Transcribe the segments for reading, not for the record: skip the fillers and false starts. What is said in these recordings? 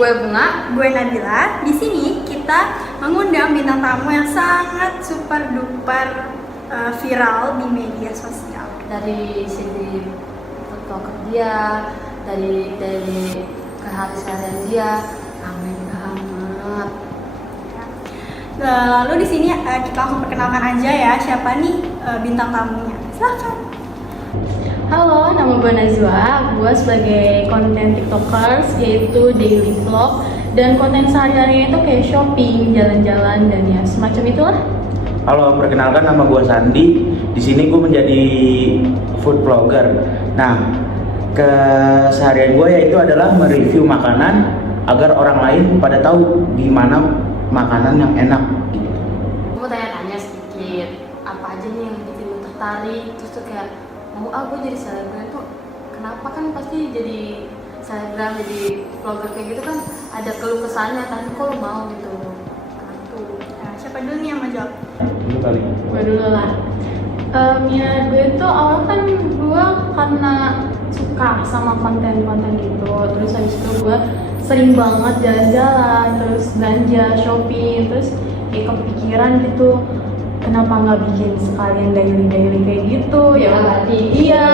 Gue Bunga. Gue Nabila. Di sini kita mengundang bintang tamu yang sangat super duper viral di media sosial. Dari segi foto dia, dari keseharian dia, rame banget. Lalu di sini kita langsung perkenalkan aja ya siapa nih bintang tamunya. Silahkan. Halo, nama gue Najwa. Gue sebagai konten tiktokers yaitu daily vlog dan konten sehari-harinya itu kayak shopping, jalan-jalan dan ya semacam itulah. Halo, perkenalkan nama gue Sandi. Di sini gue menjadi food vlogger. Nah, keseharian gue yaitu adalah mereview makanan agar orang lain pada tahu di mana makanan yang enak gitu. Gue tanya-tanya sedikit, apa aja nih yang bikin lu tertarik? Terus tuh kayak mau gue jadi selebgram tuh kenapa? Kan pasti jadi selebgram, jadi vlogger kayak gitu kan ada keluh kesahnya, tapi kok lu mau gitu? Nah, siapa dulu nih yang mau jawab? Dulu kali. Gue dulu lah. Ya gue tuh awal kan gue karena suka sama konten-konten gitu. Terus habis itu gue sering banget jalan-jalan, terus belanja, shopping, terus kayak kepikiran gitu, kenapa nggak bikin sekalian daily kayak gitu ya berarti iya,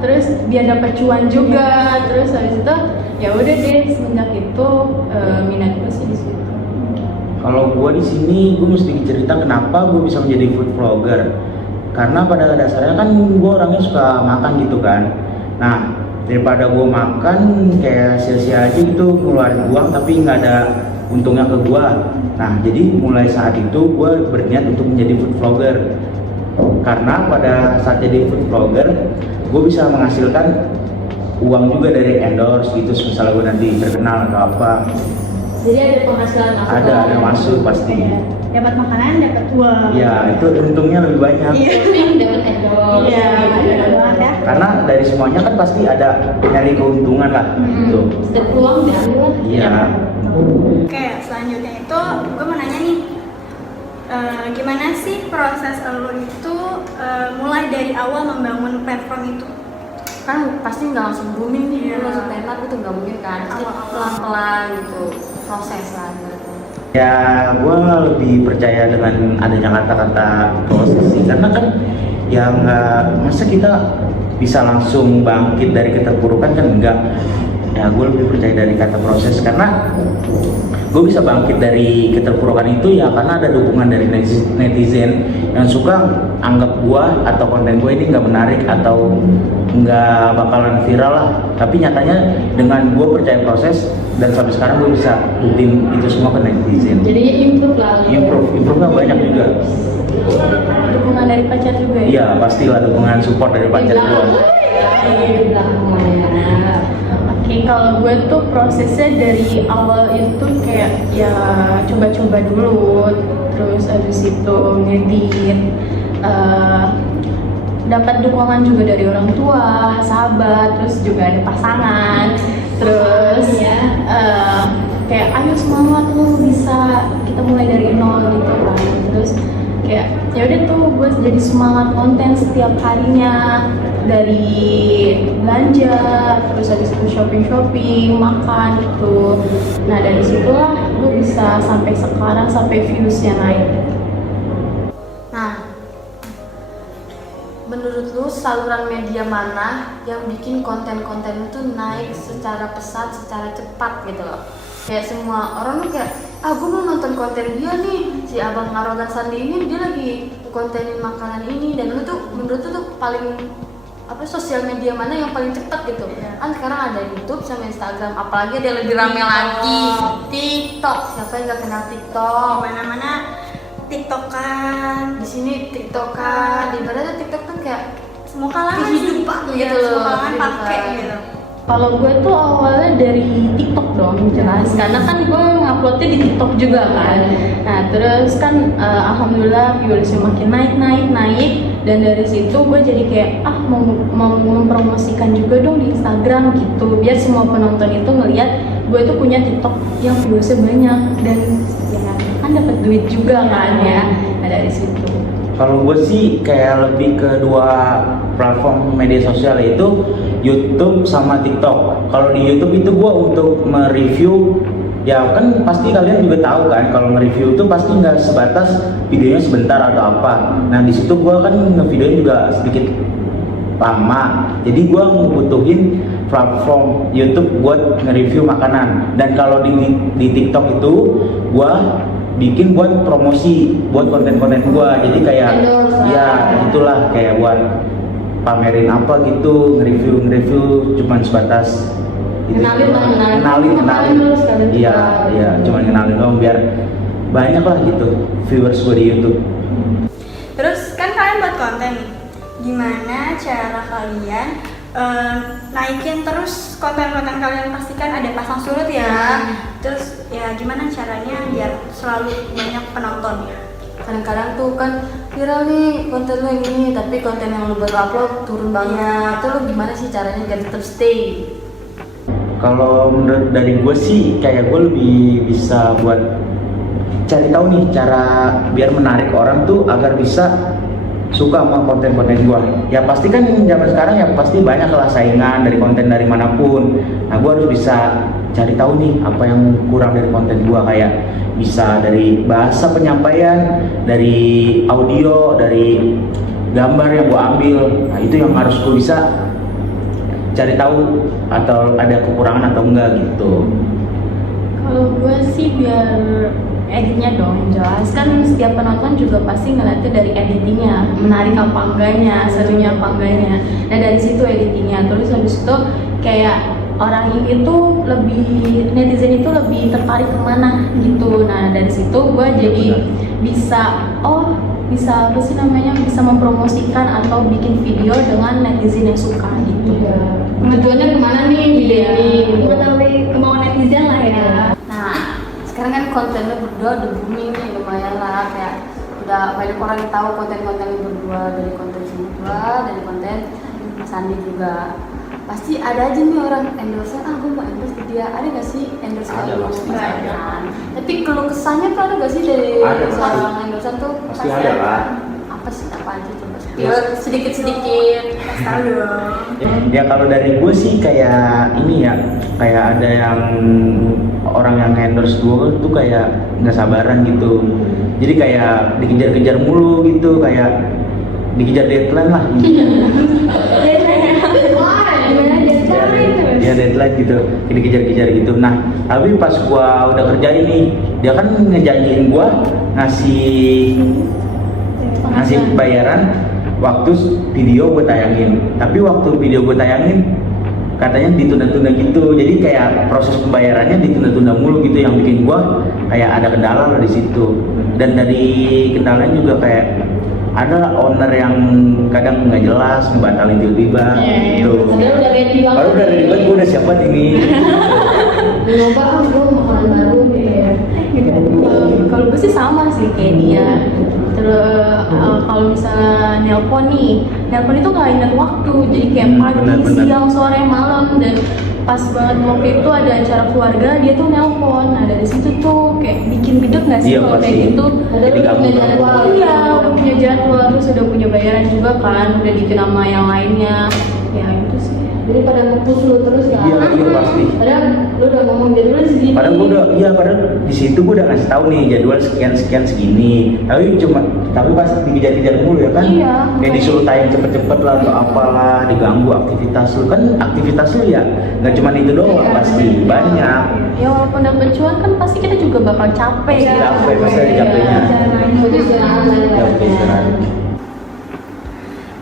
terus biar dapat cuan juga. Terus habis itu ya udah deh, semenjak itu minat gue sih di situ. Kalau gue di sini gue mesti cerita kenapa gue bisa menjadi food vlogger. Karena pada dasarnya kan gue orangnya suka makan gitu kan. Nah, daripada gue makan kayak sia-sia aja gitu ngeluarin uang tapi nggak ada untungnya ke gue. Nah, jadi mulai saat itu gue berniat untuk menjadi food vlogger. Karena pada saat jadi food vlogger gue bisa menghasilkan uang juga dari endorse gitu, misalnya gue nanti terkenal atau apa. Jadi ada penghasilan masuk. Ada masuk pasti. Dapat makanan, dapat uang. Iya, itu untungnya lebih banyak. Shopping dapat endorse. Iya, benar banget ya. Karena dari semuanya kan pasti ada nyari keuntungan lah gitu. Setiap peluang diambil lah. Iya. Oke, selanjutnya itu gue mau nanya nih, gimana sih proses lo itu mulai dari awal membangun platform itu? Kan pasti nggak langsung booming nih, Iya. langsung tenar gitu nggak mungkin kan, pasti Awal-awal. pelan-pelan gitu proses lah gitu. Ya, gue lebih percaya dengan adanya kata-kata proses sih, karena kan ya nggak, masa kita bisa langsung bangkit dari keterpurukan kan enggak. Ya, gue lebih percaya dari kata proses karena gue bisa bangkit dari keterpurukan itu ya karena ada dukungan dari netizen yang suka anggap gue atau konten gue ini nggak menarik atau nggak bakalan viral lah. Tapi nyatanya dengan gue percaya proses dan sampai sekarang gue bisa buktiin itu semua ke netizen. Jadi improve lah. Improve-nya banyak juga. Dukungan dari pacar juga ya? Iya, pastilah dukungan support dari pacar gue. Oke, kalau gue tuh prosesnya dari awal itu kayak ya coba-coba dulu, terus abis itu ngedit, dapat dukungan juga dari orang tua, sahabat, terus juga ada pasangan, terus kayak ayo semangat lu bisa, kita mulai dari nol gitu kan. Terus kayak ya udah tuh gue jadi semangat konten setiap harinya, dari belanja, terus habis itu shopping, makan gitu. Nah dari situlah gue bisa sampai sekarang, sampai viewsnya naik. Nah, menurut lu saluran media mana yang bikin konten-konten itu naik secara pesat, secara cepat gitu loh? Kayak semua orang tuh kayak, gue mau nonton konten dia nih, si Abang Arogan Sandi ini dia lagi kontenin makanan ini, dan lu tuh menurut lu tuh paling sosial media mana yang paling cepat gitu? Kan sekarang ada YouTube sama Instagram, apalagi ada lebih rame lagi TikTok. Siapa yang gak kenal TikTok? Mana-mana TikTokan. Di sini TikTokan, ibaratnya TikTok tuh kayak Semua kalangan kehidupan sih. gitu Iya, loh, semua kalangan pakai kehidupan. gitu. Kalau gue tuh awalnya dari TikTok dong, jelas. Karena kan gue nguploadnya di TikTok juga kan. Nah terus kan alhamdulillah viewersnya makin naik. Dan dari situ gue jadi kayak mau mempromosikan juga dong di Instagram gitu. Biar semua penonton itu ngelihat gue tuh punya TikTok yang viewersnya banyak. Dan ya kan dapat duit juga kan ya. Nah dari situ. Kalau gue sih kayak lebih ke dua platform media sosial, yaitu YouTube sama TikTok. Kalau di YouTube itu gue untuk mereview, ya kan pasti kalian juga tahu kan kalau nge-review itu pasti nggak sebatas videonya sebentar atau apa. Nah di situ gue kan nge-videonya juga sedikit lama, jadi gue ngebutuhin platform YouTube buat nge-review makanan. Dan kalau di TikTok itu gue bikin buat promosi buat konten-konten gue, jadi kayak ya itulah kayak buat pamerin apa gitu, nge-review cuman sebatas gitu. Kenalin iya cuman kenalin doang biar banyak lah gitu viewers gue di YouTube. Terus kan kalian buat konten nih, gimana cara kalian naikin terus konten-konten kalian? Pastikan ada pasang surut ya. Terus ya gimana caranya biar selalu banyak penontonnya? Kadang-kadang tuh kan viral nih konten lo yang ini, tapi konten yang lo baru upload turun banget. Itu lo gimana sih caranya biar tetap stay? Kalau menurut dari gue sih kayak gue lebih bisa buat cari tahu nih cara biar menarik orang tuh agar bisa suka sama konten-konten gue. Ya pasti kan zaman sekarang ya pasti banyak lah saingan dari konten dari manapun. Nah gue harus bisa cari tahu nih apa yang kurang dari konten gue, kayak bisa dari bahasa penyampaian, dari audio, dari gambar yang gue ambil. Nah itu yang harus gue bisa cari tahu atau ada kekurangan atau enggak gitu. Kalau gue sih biar editnya dong yang jelas, kan setiap penonton juga pasti ngeliatnya dari editingnya, menarik apa enggaknya, serunya apa enggaknya. Nah dari situ editingnya, terus habis itu kayak orang ini tuh lebih, netizen itu lebih tertarik kemana gitu. Nah dari situ gue jadi bisa bisa apa sih namanya, bisa mempromosikan atau bikin video dengan netizen yang suka gitu. Tujuannya kemana nih video ini? Mengetahui kemauan netizen lah ya. Nah, sekarang kan konten lo berdua udah booming nih, lumayan lah, kayak udah banyak orang yang tahu konten-konten lo berdua, dari konten semua, dari konten Mas Andi juga. Pasti ada aja nih orang endorse, gue mau endorse ke dia. Ada gak sih endorse Ada, lo? pasti Ada. Tapi keluh kesahnya tuh ada gak sih dari Ada, seorang endorse tuh? Pasti ada lah. Apa sih, apa aja coba? Ya. Sedikit-sedikit. Tahu dong. Ya kalau dari gue sih kayak ini ya, kayak ada yang orang yang endorse gue tuh kayak nggak sabaran gitu. Jadi kayak dikejar-kejar mulu gitu, kayak dikejar deadline lah. Dia deadline gitu, dikejar-kejar gitu. Nah tapi pas gua udah kerjain nih, dia kan ngejanjiin gua ngasih bayaran waktu video gue tayangin. Tapi waktu video gue tayangin katanya ditunda-tunda gitu, jadi kayak proses pembayarannya ditunda-tunda mulu gitu, yang bikin gua kayak ada kendala lah di situ. Dan dari kendalanya juga kayak ada owner yang kadang nggak jelas, ngebatalin tiba-tiba gitu. Padahal udah ready banget. Baru udah ready banget, gue udah siap banget ini. Nyoba gue makanan baru deh. Kalau gue sih sama sih kayak dia. Terus kalau misalnya nelpon itu nggak ingat waktu, jadi kayak pagi, benar. siang, sore, malam. Dan pas banget waktu itu ada acara keluarga, dia tuh nelpon. Nah dari situ tuh kayak bikin bidek nggak sih Iya, kalau kayak pasti. gitu? Jadi Padahal udah punya jadwal. Iya, udah punya jadwal, terus udah punya bayaran juga kan, udah dikin sama yang lainnya. Ya itu sih. Jadi pada nge-push lu terus kan? Iya pasti. Padahal lu udah ngomong jadwal segini. Padahal gue udah, padahal di situ gue udah ngasih tahu nih jadwal sekian segini. Tapi pas dikejar-kejar mulu ya kan? Iya. Kayak disuruh tayang cepet-cepet lah atau apalah, diganggu aktivitas lu. Kan aktivitas lu ya nggak cuma itu doang, pasti banyak. Ya walaupun dapet cuan kan pasti kita juga bakal capek. Capek, pasti ada capeknya. Butuh istirahat lah ya. Ya, oke, istirahat.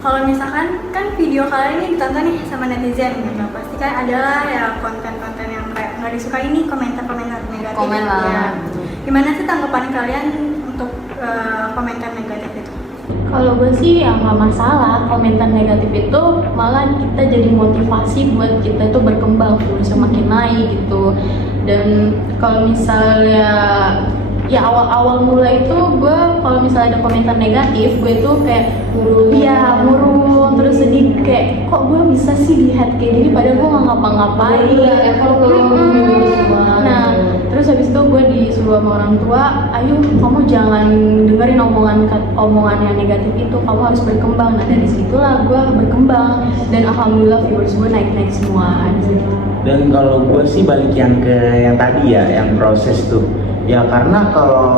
Kalau misalkan kan video kalian ini ditonton nih sama netizen gitu, pasti kan adalah ya konten-konten yang kayak nggak disukai nih, komentar-komentar negatif. Komen lah. Ya. Gimana sih tanggapan kalian untuk komentar negatif itu? Kalau gue sih ya nggak masalah, komentar negatif itu malah kita jadi motivasi buat kita itu berkembang, bisa makin naik gitu. Dan kalau misalnya ya awal mulai itu gue kalau misalnya ada komentar negatif, gue tuh kayak murung, terus sedih kayak kok gue bisa sih dilihat kayak gini padahal gue nggak ngapa-ngapain. Effort tuh. Nah terus habis itu gue disuruh sama orang tua, ayo kamu jangan dengerin omongan yang negatif itu, kamu harus berkembang. Nah dari situlah gue berkembang dan alhamdulillah viewers gue naik semua gitu. Dan kalau gue sih balik yang ke yang tadi ya, yang proses tuh. Ya karena kalau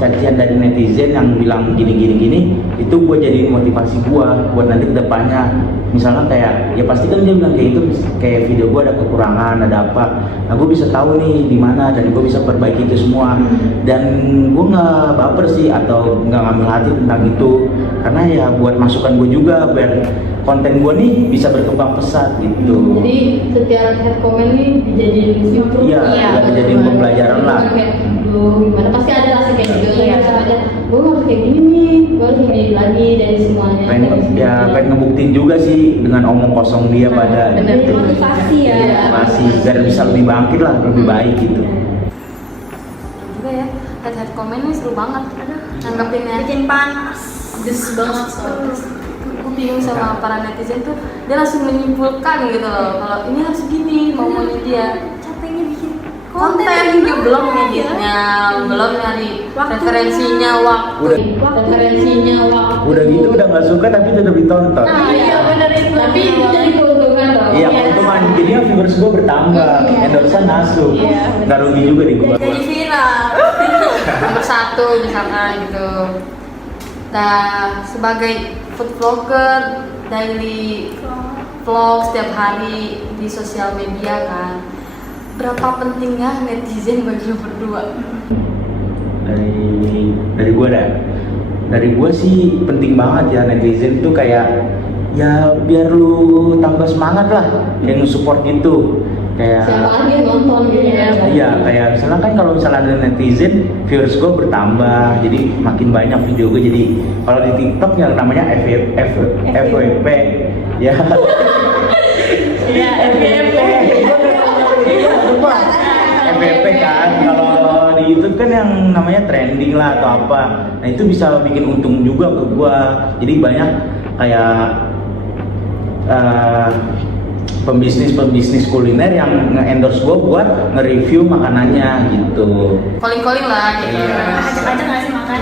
cacian dari netizen yang bilang gini, itu gue jadi motivasi gue buat nanti kedepannya. Misalnya kayak, ya pasti kan dia bilang kayak itu, kayak video gue ada kekurangan, ada apa. Nah gue bisa tahu nih di mana dan gue bisa perbaiki itu semua. Dan gue nggak baper sih atau nggak ngambil hati tentang itu, karena ya buat masukan gue juga biar konten gue nih bisa berkembang pesat gitu. Jadi setiap head comment nih dijadiin YouTube. Iya, dijadiin pembelajaran lah. Gimana pasti ada rasa kayak gitu ya, aja gue harus kayak gini nih, gue harus lebih lagi dari semuanya. Pengen ngebuktiin juga sih dengan omong kosong dia pada bener, gitu. motivasi ya. Motivasi biar bisa lebih bangkit lah, lebih baik gitu. Juga ya, head comment ini seru banget. Aduh, nanggepinnya Bikin panas. pedes banget soalnya. Gue bingung sama para netizen tuh, dia langsung menyimpulkan gitu loh, kalau ini harus gini maunya dia. Capeknya bikin Konten dia belum ngeditnya, belum nyari referensinya waktu. Udah gitu udah nggak suka tapi tetap ditonton. Nah iya bener itu. Tapi itu jadi keuntungan loh. Iya, keuntungan jadinya viewers gue bertambah, endorsean masuk, nggak rugi juga di gue. jadi viral. Nomor 1 misalkan gitu. Nah, sebagai food vlogger, daily vlog setiap hari di sosial media kan, berapa pentingnya netizen bagi lo berdua? Dari gue dah, dari gue sih penting banget ya netizen tuh, kayak ya biar lu tambah semangat lah, kayak nge-support gitu. Kayak Siapa lagi yang nonton gitu ya? iya, kayak misalnya kan kalau misalnya ada netizen, viewers gue bertambah, jadi makin banyak video gue. Jadi kalau di TikTok yang namanya FYP ya. Iya FYP. FYP kan, kalau di YouTube kan yang namanya trending lah atau apa. Nah itu bisa bikin untung juga ke gue. Jadi banyak kayak pembisnis kuliner yang nge-endorse gue buat nge-review makanannya gitu. Calling lah gitu. Iya. Ajak-ajak nggak sih makan?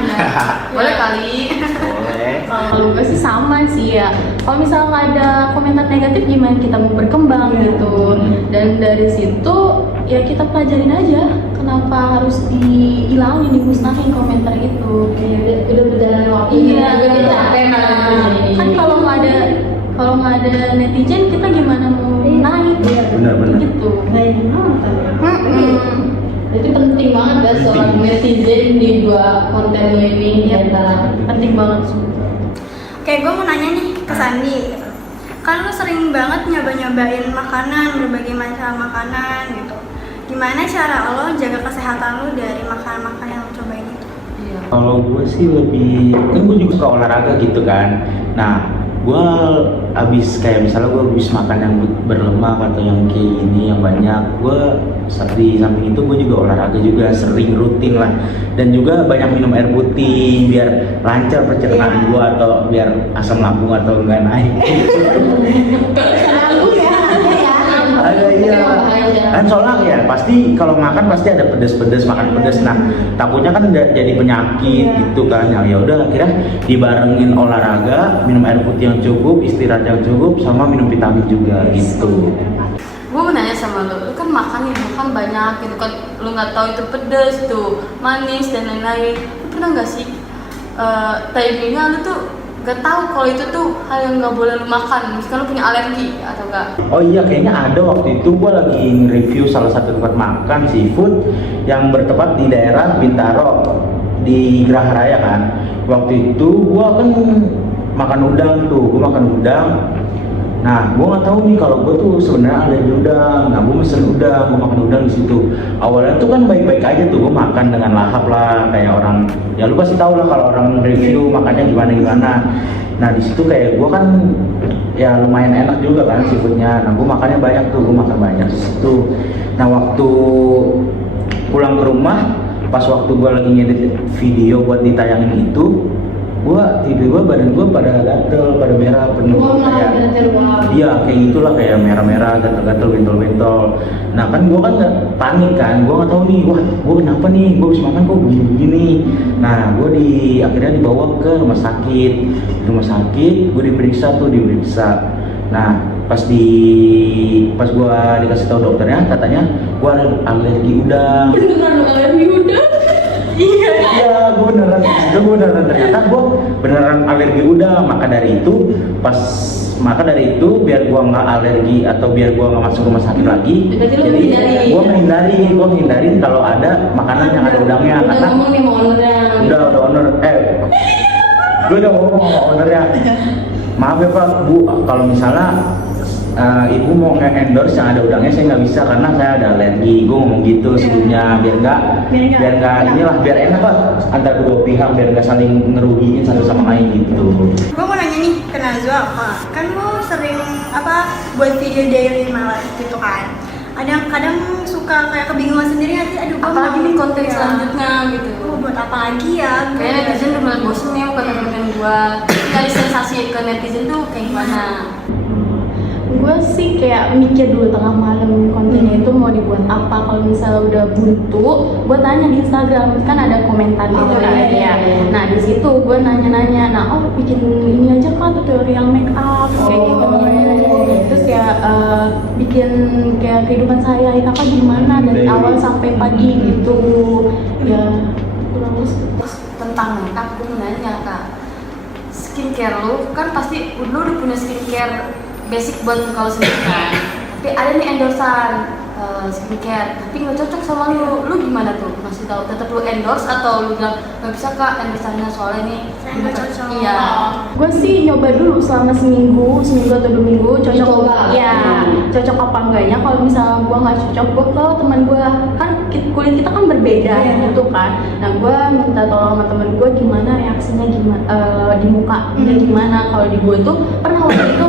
Boleh kali. Boleh. Kalau gue sih sama sih ya. Kalau misalnya ada komentar negatif, gimana kita mau berkembang gitu. Dan dari situ ya kita pelajarin aja. Kenapa harus dihilangin, dimusnahin komentar itu? Udah berjalan waktu. Iya, Udah capek kan kalau nggak ada netizen kita gimana mau naik? Benar-benar. Gitu. Jadi penting banget ya seorang netizen di dua konten lo ini ya. Penting banget. Oke, gue mau nanya nih ke Sandi. Kan lu sering banget nyoba-nyobain makanan, berbagai macam makanan gitu. Gimana cara lo jaga kesehatan lu dari makanan-makanan yang lo cobain itu? Iya. Kalau gue sih lebih, kan gue juga suka olahraga gitu kan. Nah, gue abis kayak misalnya gue abis makan yang berlemak atau yang kayak gini yang banyak, gue di samping itu gue juga olahraga juga, sering rutin lah. Dan juga banyak minum air putih biar lancar pencernaan gue atau biar asam lambung atau enggak naik. Ada iya. Kan soalnya ya pasti kalau makan pasti ada pedes-pedes, makan pedes. Nah, takutnya kan jadi penyakit gitu kan. Ya udah akhirnya dibarengin olahraga, minum air putih yang cukup, istirahat yang cukup, sama minum vitamin juga gitu. Gue mau nanya sama lo kan makan banyak gitu kan, lo nggak tahu itu pedes tuh, manis dan lain-lain. Lo pernah nggak sih timingnya lo tuh gak tahu kalau itu tuh hal yang nggak boleh lo makan, misalkan lo punya alergi atau enggak? Oh iya, kayaknya ada waktu itu gue lagi nge-review salah satu tempat makan seafood yang bertempat di daerah Bintaro di Geraha Raya kan. Waktu itu gue kan makan udang tuh, gue makan udang. Nah, gue nggak tahu nih kalau gue tuh sebenarnya alergi udang. Nah, gue mesen udang, gue makan udang di situ. Awalnya tuh kan baik-baik aja tuh, gue makan dengan lahap lah kayak orang. Ya lu pasti tahu lah kalau orang review makannya gimana. Nah, di situ kayak gue kan ya lumayan enak juga kan seafoodnya. Nah, gue makannya banyak tuh, gue makan banyak di situ. Nah, waktu pulang ke rumah, pas waktu gue lagi ngedit video buat ditayangin itu, gua tiba-tiba badan gua pada gatel, pada merah, penuh kayak iya kayak gitulah, kayak merah-merah, gatel-gatel, bentol-bentol. Nah kan gua kan nggak panik kan, gua nggak tahu nih, wah gua kenapa nih, gua habis makan kok begini. Nah gua akhirnya dibawa ke rumah sakit. Di rumah sakit gua diperiksa. Nah pas gua dikasih tahu dokternya, katanya gua ada alergi udang. Iya, gue beneran ternyata gue beneran alergi udang. Maka dari itu biar gue nggak alergi atau biar gue nggak masuk rumah sakit lagi, jadi gue menghindarin kalau ada makanan yang ada udangnya. Karena udah owner, gue udah ngomong sama ownernya, maaf ya Pak Bu, kalau misalnya ibu mau nge-endorse yang ada udangnya saya nggak bisa karena saya ada alergi. Gue ngomong gitu sebelumnya biar enak lah antara kedua pihak, biar nggak saling ngerugiin satu sama lain gitu. Gue mau nanya nih ke Najwa, kan lo sering buat video daily malah gitu kan. Kadang suka kayak kebingungan sendiri nggak sih? Aduh, apalagi nih konten selanjutnya gitu. Gue buat apa lagi ya? Kayak netizen udah mulai bosen nih konten-konten gua. Kali sensasi ke netizen tuh kayak gimana? Gue sih kayak mikir dulu tengah malam kontennya itu mau dibuat apa. Kalau misalnya udah buntu, gue tanya di Instagram, kan ada komentar gitu kan ya. Nah di situ gue nanya-nanya, bikin ini aja kan tutorial make up kayak gitu. Terus kayak bikin kayak kehidupan sehari-hari kakak gimana dari awal sampai pagi gitu. Ya kurang lebih. Terus tentang make up, gue mau nanya Kak, skincare lu kan pasti lu udah punya skincare basic buat muka lu sendiri kan, tapi ada nih endorsan skincare tapi nggak cocok sama lu gimana tuh? Masih tahu tetap lu endorse atau lu bilang nggak bisa Kak endorsannya soalnya nih saya nggak cocok? Iya, Gue sih nyoba dulu selama seminggu atau 2 minggu cocok. Ya cocok apa enggaknya. Kalau misalnya gue nggak cocok, gue ke teman gue, kan kulit kita kan berbeda gitu kan. Nah gue minta tolong sama teman gue gimana reaksinya di muka dia gimana. Kalau di gue tuh pernah waktu itu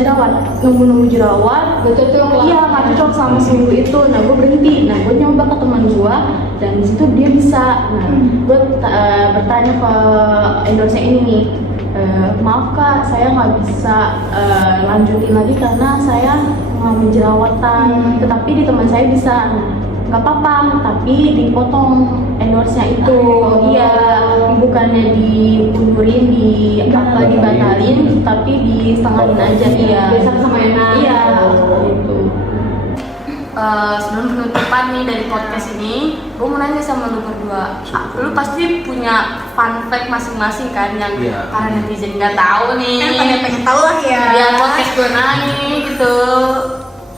jerawat, nunggu jerawat, iya nggak cocok sama seminggu itu. Nah gue berhenti, nah gue nyoba ke teman gue dan di situ dia bisa. Nah gue bertanya ke endorse ini nih, maaf Kak, saya nggak bisa lanjutin lagi karena saya mengalami jerawatan, tetapi di teman saya bisa. Nggak apa-apa, tapi dipotong endorse-nya itu. Iya, bukannya diundurin, dibatalin, tapi disetengahin aja. Iya, biasa sama enak. Iya, gitu. Sebelum penutupan nih dari podcast ini, gue mau nanya sama lu berdua. Lu pasti punya fun fact masing-masing kan yang para netizen nggak tahu nih. Kan pada pengen tahu lah ya. Biar podcast gue nanya gitu.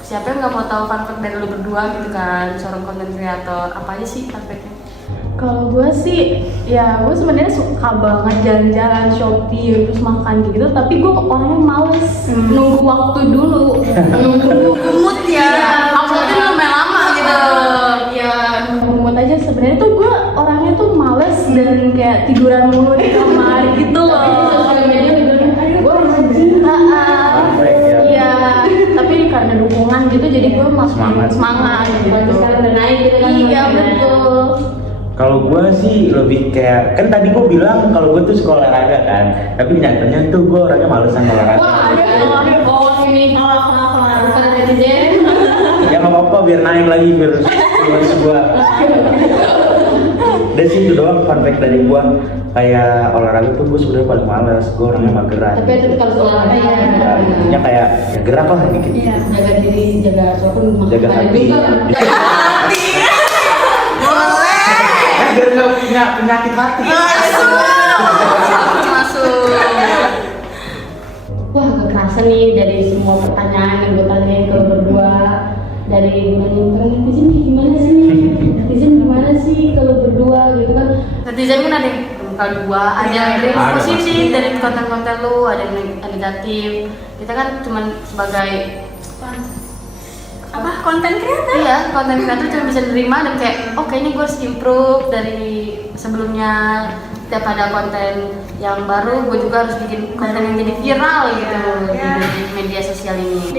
Siapa yang nggak mau tahu fun fact dari lu berdua gitu kan, seorang konten kreator? Apa aja sih fun fact-nya? Kalau gue sih, ya gue sebenarnya suka banget jalan-jalan, shopping, terus makan gitu. Tapi gue orangnya males nunggu waktu dulu, nunggu Mood ya, uploadnya lumayan lama gitu. Ya nunggu mood aja. Sebenarnya tuh gue orangnya tuh males dan kayak tiduran mulu di kamar gitu loh. Tapi di sosial media tidurnya, gue rajin. Iya, tapi karena dukungan gitu, jadi gue makin semangat gitu. Sekarang udah naik gitu kan. Iya betul. Kalau gue sih lebih kayak, kan tadi gue bilang kalau gue tuh suka olahraga kan, tapi nyatanya tuh gue orangnya malesan olahraga. Wah, ada oh ini malah bukan netizen. Ya nggak apa-apa, biar naik lagi, biar gue. Dan sih itu doang fun fact dari gue. Kayak olahraga tuh gue sebenarnya paling males, gue orangnya mageran. Tapi itu kalau olahraga ya. Intinya kayak ya gerak lah dikit. Iya, jaga diri, jaga suatu Jaga hati. Biar nggak punya penyakit hati. Masuk. Wah, gak kerasa nih dari semua pertanyaan yang gue tanyain ke lo berdua. Dari netizen gimana sih? Netizen gimana sih kalau berdua gitu kan? Netizen kan ada yang kalau dua, ada yang Ada, positif pasti. dari konten-konten lu, ada yang negatif. Kita kan cuman sebagai Konten kreator? iya, konten kreator cuma bisa nerima dan kayak oh kayaknya gue harus improve dari sebelumnya. Tiap ada konten yang baru, gue juga harus bikin konten yang jadi viral gitu di media sosial ini.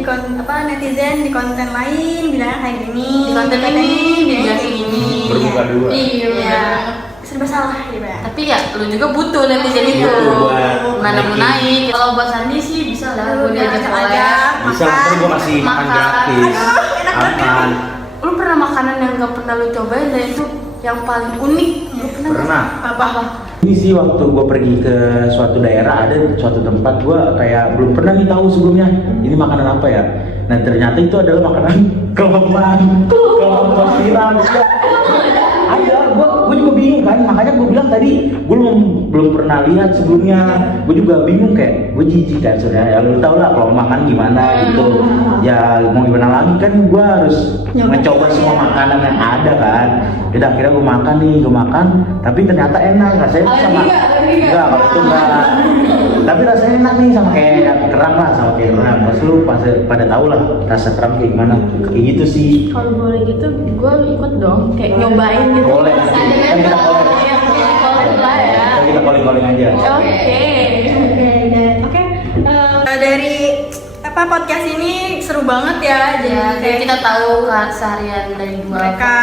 Netizen di konten lain bilangnya kayak gini. Di konten ini, di bilang ini. Berbuka dua. Iya. serba salah gitu ya. Tapi ya lu juga butuh netizen itu. Butuh buat Mana mau naikin. naik. Kalau buat Sandi sih bisa lah, gue diajak Ajak oleh. aja, Bisa ntar gue kasih makan Makan. gratis. Aduh, enak banget. Makan. Lu pernah makanan yang gak pernah lu cobain dan itu yang paling unik? Lu pernah? nggak? Pernah. Apa? Ini sih waktu gue pergi ke suatu daerah, ada suatu tempat gue kayak belum pernah nih tahu sebelumnya ini makanan apa ya. Nah ternyata itu adalah makanan kelompok tiram. Ada, gue juga bingung kan, makanya gue bilang tadi gue belum pernah lihat sebelumnya. Gue juga bingung kayak gue jijik kan sebenarnya. Ya lu tau lah kalau makan gimana gitu. Ya mau gimana lagi kan gue harus mencoba semua makanan yang ada kan. Udah akhirnya gue makan, tapi ternyata enak rasanya sama. Enggak, kalau itu enggak. Tapi rasanya enak nih sama kayak kerang lah, sama kayak kerang. Pas lu pada tahu lah rasa kerang kayak gimana. Kayak gitu sih. Kalau boleh gitu, gue ikut dong, kayak nyobain gitu. Boleh. Kan kita calling. Iya, boleh lah ya. Kan kita calling aja. Oke. Oke. Dari podcast ini seru banget ya. Jadi Ya, jadi kayak kita tahu kan seharian dari dua mereka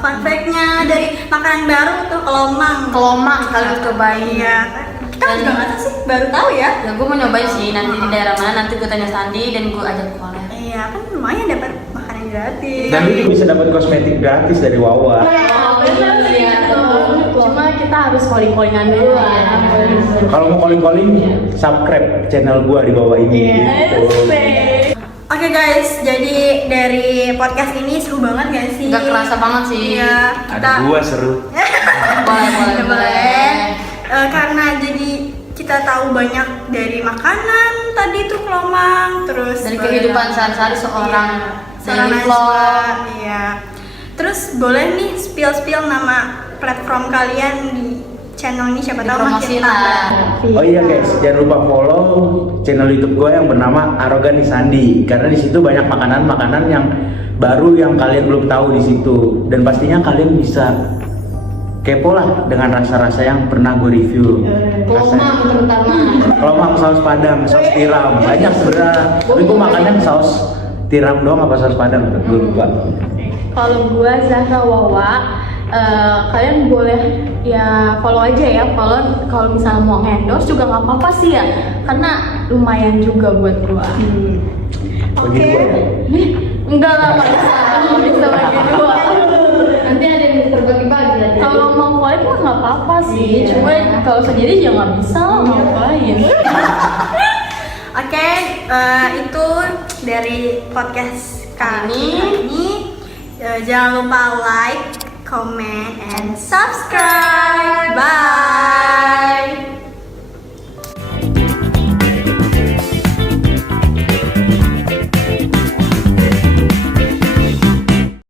fun fact-nya dari makanan baru tuh kelomang. kelomang kalian cobain. Iya. Kita juga nggak tahu sih, baru tahu ya. Ya gue mau nyobain sih nanti di daerah mana, nanti gue tanya Sandi dan gue ajak collab. Iya, kan lumayan dapat makanan gratis. Dan lu juga bisa dapat kosmetik gratis dari Wawa. Oh, benar sih itu. Cuma kita harus calling-callingan dulu lah. Kalau mau calling, subscribe channel gua di bawah ini. Gitu. Oke guys, jadi dari podcast ini seru banget gak sih? Gak kerasa banget sih. Iya, kita Ada gua seru. boleh. Karena jadi kita tahu banyak dari makanan tadi tuh kelomang, terus Dari kehidupan sehari-hari seorang seorang daily Najwa, vlog. iya. Terus boleh nih spill nama platform kalian di channel ini, siapa tahu makin Dipromosiin tambah. lah. Oh iya guys, jangan lupa follow channel YouTube gua yang bernama Arogan Sandi karena di situ banyak makanan-makanan yang baru yang kalian belum tahu di situ dan pastinya kalian bisa kepo lah dengan rasa-rasa yang pernah gue review. Kelomang terutama. Kelomang, saus padang, saus tiram, banyak sebenarnya. Tapi gue makannya saus tiram doang apa saus padang, gue lupa. Kalau gue Zahra Wawa, kalian boleh ya follow aja ya. Kalau misalnya mau endorse juga nggak apa-apa sih ya, karena lumayan juga buat gue. Bagi gue ya. Enggak lah, nggak bisa bagi dua. Nanti ada yang terbagi-bagi nanti. Kalau mau collab mah nggak apa-apa sih, cuma kalau sendiri ya nggak bisa ngapain. Oke, itu dari podcast kali ini. Jangan lupa like, comment, and subscribe. Bye.